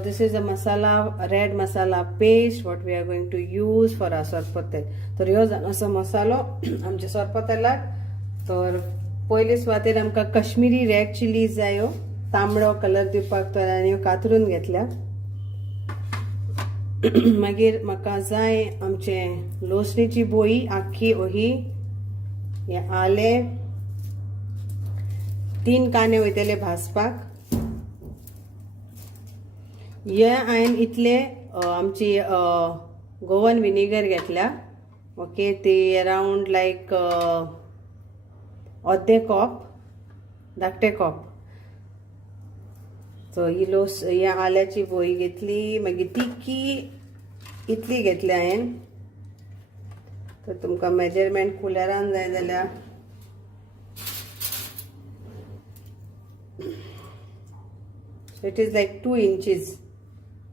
this is a masala, red masala paste what we are going to use for our sorpotel. तर ह्यो असो मसालो आमच्या sorpotelak. तर पयली सुवातेर आमकां कश्मीरी रेड चिलीज जायो, तांबडो कलर दिवपाक. तर आनी कातरून घेतल्या. मागीर म्हाका जाय आमचे लोसणीची बोळी आख्खी ओही, हे आले, 3 कांदे वयतले भाजपाक. हे हांवें इतले आमची गोवन विनेगर घेतल्या. ओके, ती अराउंड लायक अर्दे कप, धाकटे कप. सो ही आल्याची बोळी घेतली. मागीर तिकी इतली घेतली हांवें. तर तुमकां मेजरमेंट कुलरान जाय जाल्यार इट इज लायक 2 इंचीस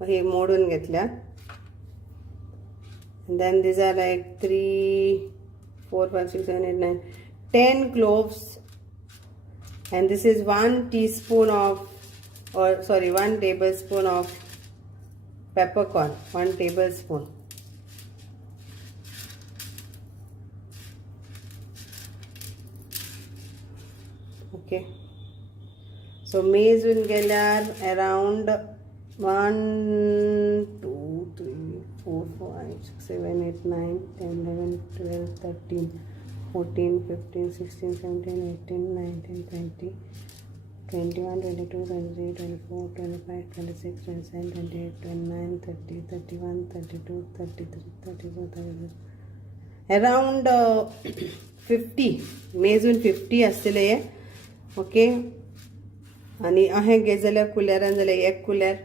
हे मोडून घेतल्या. Then these are like 3, 4, 5, 6, 7, 8, 9, 10 cloves. And this is 1 teaspoon of, or sorry, 1 tablespoon of peppercorn, 1 tablespoon. Okay. So मेजून गेल्यार around 1, 2, 3, 4, 5, 6, 7, 8, 9, 10, 11, 12, 13, 14, 15, 16, 17, 18, 19, 20, 21, 22, 23, 24, 25, 26, 27, 28, 29, 30, 31, 32, 33, 34, 35. Around 50. मेजून 50 आसतले हे. ओके. आणि अहें घे जाल्यार कुलेरान जाल्यार 1 कुलेर.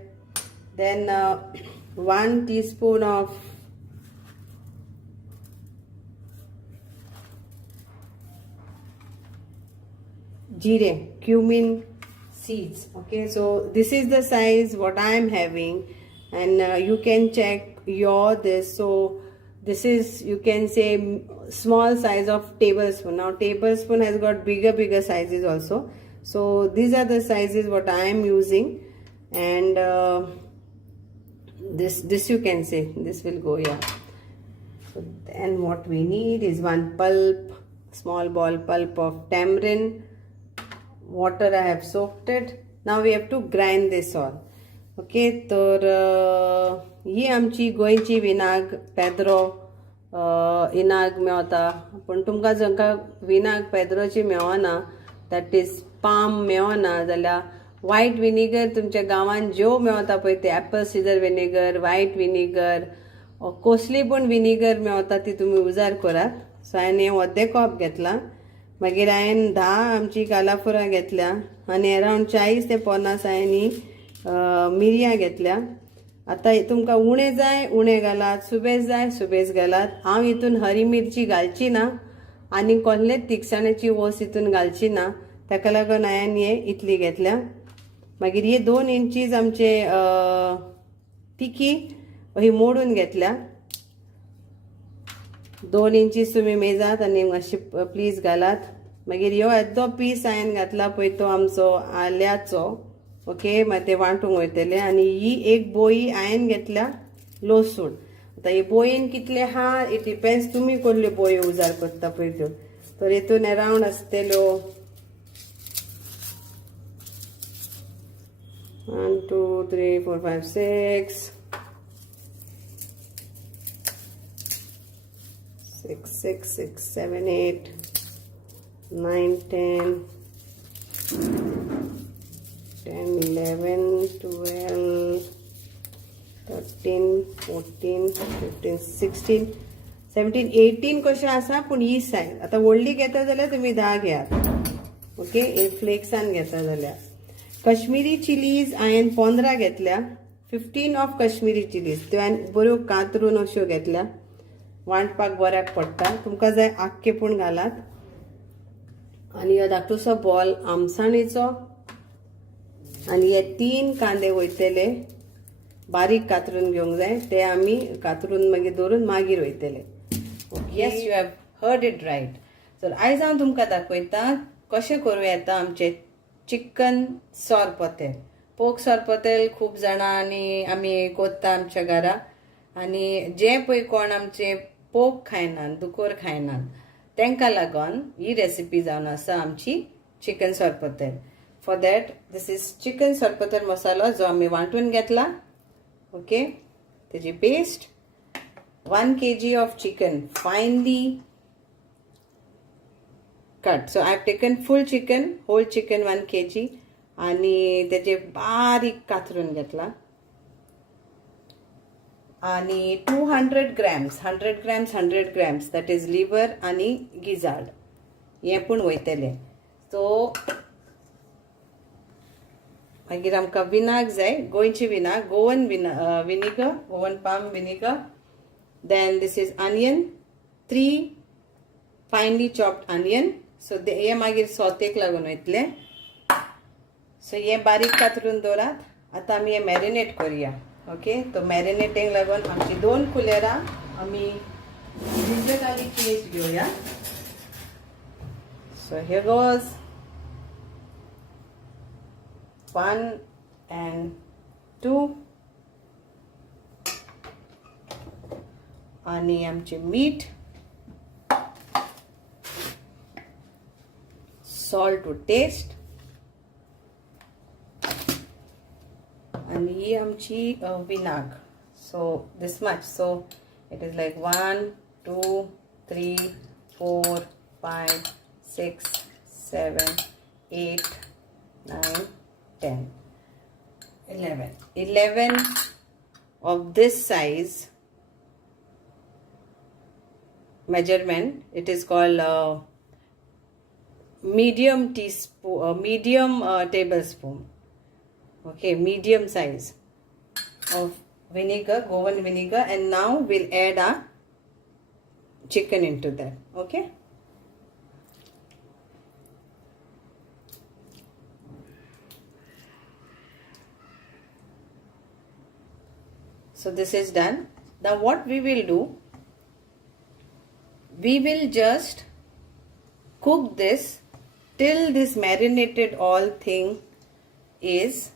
Then 1 teaspoon of jeera, cumin seeds. Okay, so this is the size what I am having, and you can check your this. So this is, you can say, small size of tablespoon. Now tablespoon has got bigger sizes also. So these are the sizes what I am using, and this you can say this will go, yeah. So then what we need is 1 pulp, small ball pulp of tamarind. Water I have soaked it. Now we have to grind this all. Okay, तर ही आमची गोंयची विनाग Pedro इनाग Mewat. पण तुमकां जंका विनाग पेद्रोची मेवना, that is palm मेवना, जाल्यार white vinegar तुमच्या गांवांत ज्यो मेवता पळय ते Apple cider vinegar, white vinegar, कसली पण विनेगर मेवता ती तुमी उजार करात. सो हांवें हे अर्दे कप घेतला. मागीर हांवें 10 आमची कालाफुरां घेतल्या, आनी अरावंड 40 ते 50 हांवें मिरयां घेतल्या. आतां तुमकां उणें जाय उणें घालात, सुबेज जाय सुबेज घालात. हांव हितून हरी मिरची घालची ना आनी कसलेच तिखसाण्याची वोस हितून घालची ना, ताका लागून हांवें हे इतली घेतल्या. मागीर हे 2 इंचीस आमचे तिकी ही मोडून घेतल्या. 2 इंचीस तुमी मेजात आनी मातशी प्लीज घालात. मागीर ह्यो येदो पीस हांवें घातला पळय तो आमचो आल्याचो. ओके, मागीर ते वांटूंक वयतले. आनी ही एक बोळी हांवें घेतल्या लसूण. आतां हे बोळयेन कितले आहा इट डिपेंड्स तुमी कसल्यो बोळयो उजार करता पळय त्यो. तर हितून अरावंड आसतल्यो 1, 2, 3, 4, 5, 6, 7, 8, 9, 10, 11, 12, 13, 14, 15, 16, 17, 18 कशें आसा. पूण ही सायज आतां व्हडली घेता जाल्यार तुमी 10 घेयात. ओके, हे फ्लेक्सान घेता जाल्यार. कश्मीरी चिलीज हांवें 15 घेतल्या. 15 ऑफ कश्मीरी चिलीज त्यो हांवें बऱ्यो कातरून अश्यो घेतल्या. वांटपाक बऱ्याक पडटा. तुमकां जाय आख्खे पूण घालात. आनी हो धाकटुसो बॉल आमसाणीचो. आनी हे 3 कांदे वयतले बारीक कातरून घेवंक जाय. ते आमी कातरून मागीर दवरून मागीर वयतले. Yes, you have heard it right. तर आयज हांव तुमकां दाखयता कशें करूं येता आमचें चिकन सॉरपोतेल. पोक सरपतेल खूब जाणांनी आमी कोत्ता आमच्या घरा आनी जे पळय कोण आमचे पोक खायनात दुकोर खायनात तांकां लागून ही रेसिपी जावन आसा आमची chicken sorpotel. For that this is chicken sorpotel masala जो आमी वांटून घेतला. ओके, तेजी paste 1 kg of chicken finely cut. So I have taken full chicken, whole chicken 1 kg आणि तेजे बारीक कातरून घेतला. आणि 200 grams 100 grams that is liver आणि gizzard हे पण वयतले. सो मागीर आमकां विनाग जाय, गोंयची विनाग, Goan vinegar, Goan palm vinegar. Then this is onion, 3 finely chopped onion. So हे मागीर सौतेक लागून वयतले. सो हे बारीक कातरून दवरात. आता आमी हे मॅरिनेट करूया. ओके, तो मॅरिनेटिंग लागून आमची 2 कुलेरां आमी जिंजर गार्लिक पेस्ट घेवया. सो हियर गोज 1 and 2 आणि आमचे मीठ, salt to taste आणि ही आमची विनाग. सो this much. So it is like 1 2 3 4 5 6 7 8 9 10 11 of this size measurement. It is called medium teaspoon, medium tablespoon. Okay, medium size of vinegar, Goan vinegar, and now we'll add our chicken into that. Okay. So this is done. Now what we will do, we will just cook this till this marinated all thing is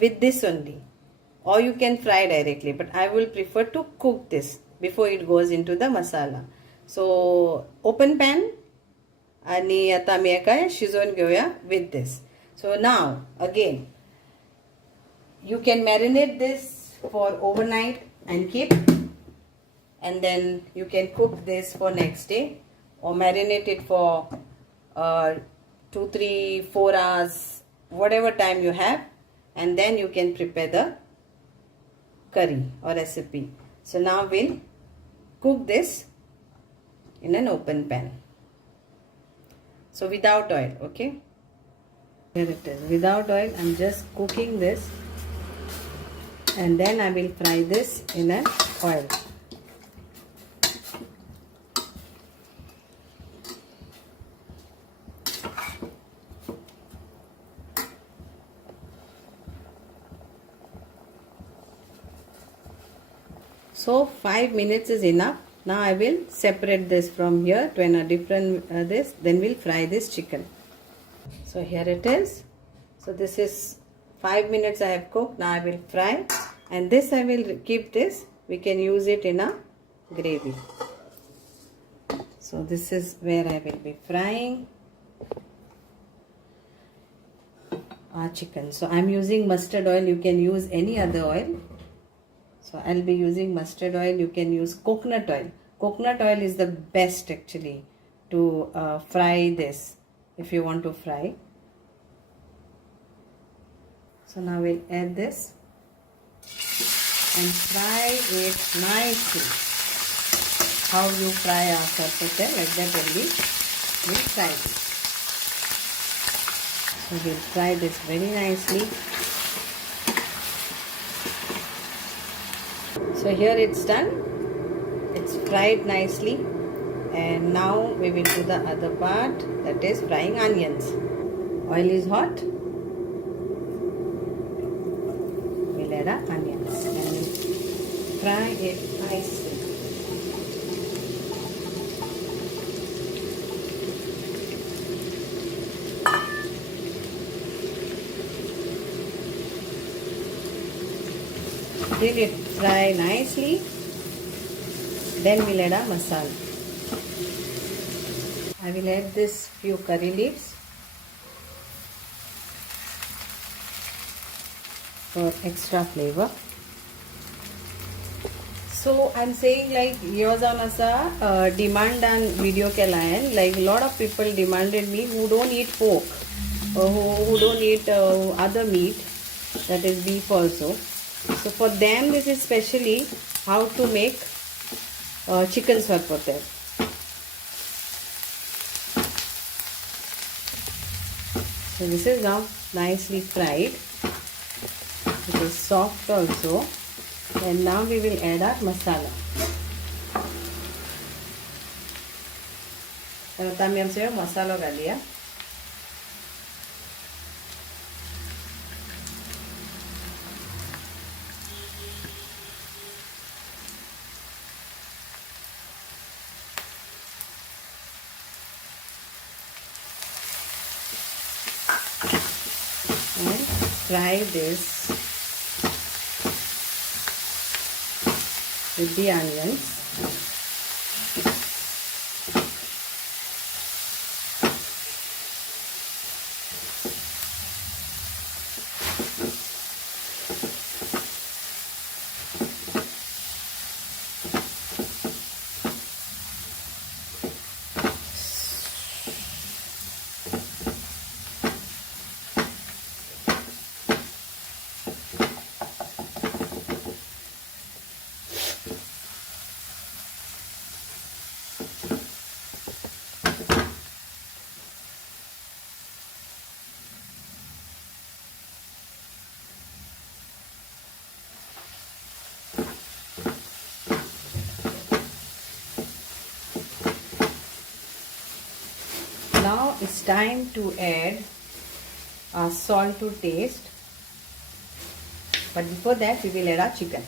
with this only, or you can fry directly, but I will prefer to cook this before it goes into the masala. So open pan आणि आता आमी काय शिजवून घेऊया with this. So now again you can marinate this for overnight and keep, and then you can cook this for next day or marinate it for 2 3 4 hours, whatever time you have, and then you can prepare the curry or recipe. So now we'll cook this in an open pan. So without oil. Okay, here it is, without oil. I'm just cooking this and then I will fry this in an oil. So 5 minutes is enough. Now I will separate this from here to a different this. Then we'll fry this chicken. So here it is. So this is 5 minutes I have cooked. Now I will fry, and this I will keep this. We can use it in a gravy. So this is where I will be frying our chicken. So I'm using mustard oil. You can use any other oil. So I'll be using mustard oil. You can use coconut oil. Coconut oil is the best actually to fry this if you want to fry. So now we'll add this and fry it nicely. How you fry our sorpotel, like that only we'll fry it. So we'll fry this very nicely. So here it's done. It's fried nicely, and now we will do the other part, that is frying onions. Oil is hot. We'll add our onions and fry it nicely. till it fry nicely. Then we'll add our masala. I will add this few curry leaves for extra flavor. So I'm saying like yours demand and video ke layan, like a lot of people demanded me who don't eat pork or who don't eat other meat, that is beef also. So for them this is specially how to make chicken sorpotel. So this is now nicely fried. It is soft also. And now we will add our masala. तो हमने हमसे मसाला डाल दिया. And fry this with the onions. Now it's time to add salt to taste, but before that we will add our chicken.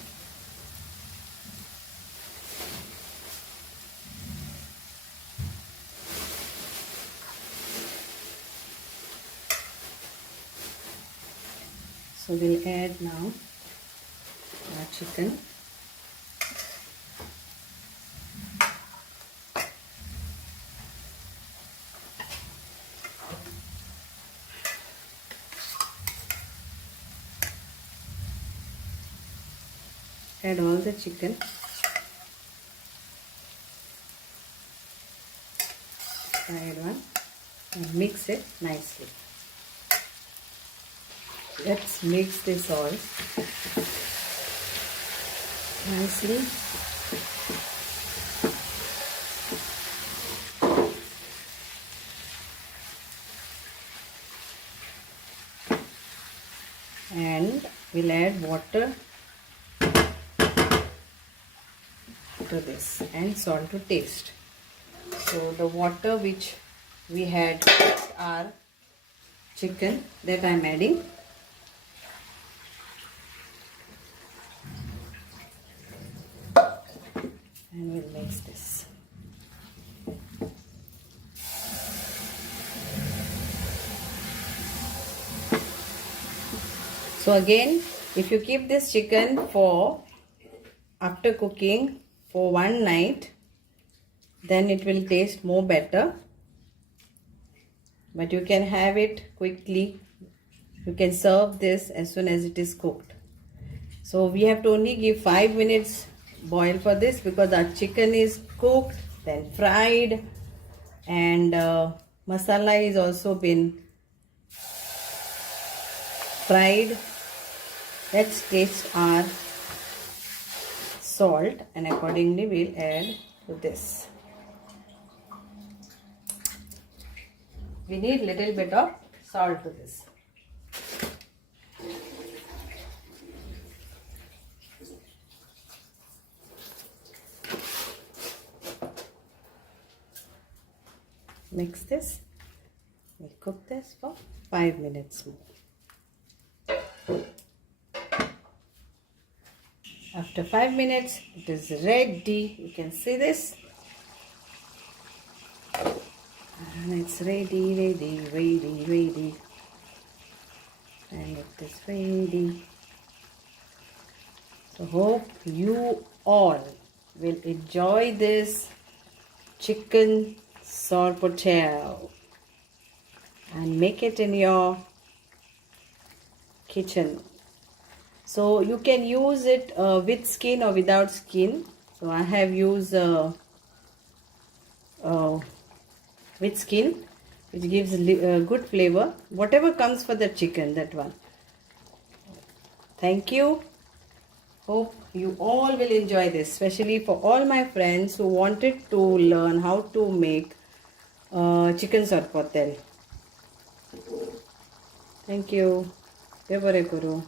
So we'll add now our chicken. Add all the chicken. Add one and mix it nicely. Let's mix this all nicely. And we'll add water to this and salt to taste. So the water which we had our chicken, that I am adding. And we'll mix this. So again, if you keep this chicken for after cooking for one night, then it will taste more better. But you can have it quickly. You can serve this as soon as it is cooked. So we have to only give 5 minutes boil for this, because our chicken is cooked, then fried, and masala is also been fried. Let's taste our salt, and accordingly we'll add to this. We need little bit of salt to this. Mix this. We'll cook this for 5 minutes more. After 5 minutes, it is ready. You can see this. And it's ready. And it is ready. So hope you all will enjoy this chicken sorpotel and make it in your kitchen. So you can use it with skin or without skin. So I have used with skin, which gives good flavor. Whatever comes for the chicken, that one. Thank you. Hope you all will enjoy this, especially for all my friends who wanted to learn how to make chicken sorpotel. Thank you. Devare Guru.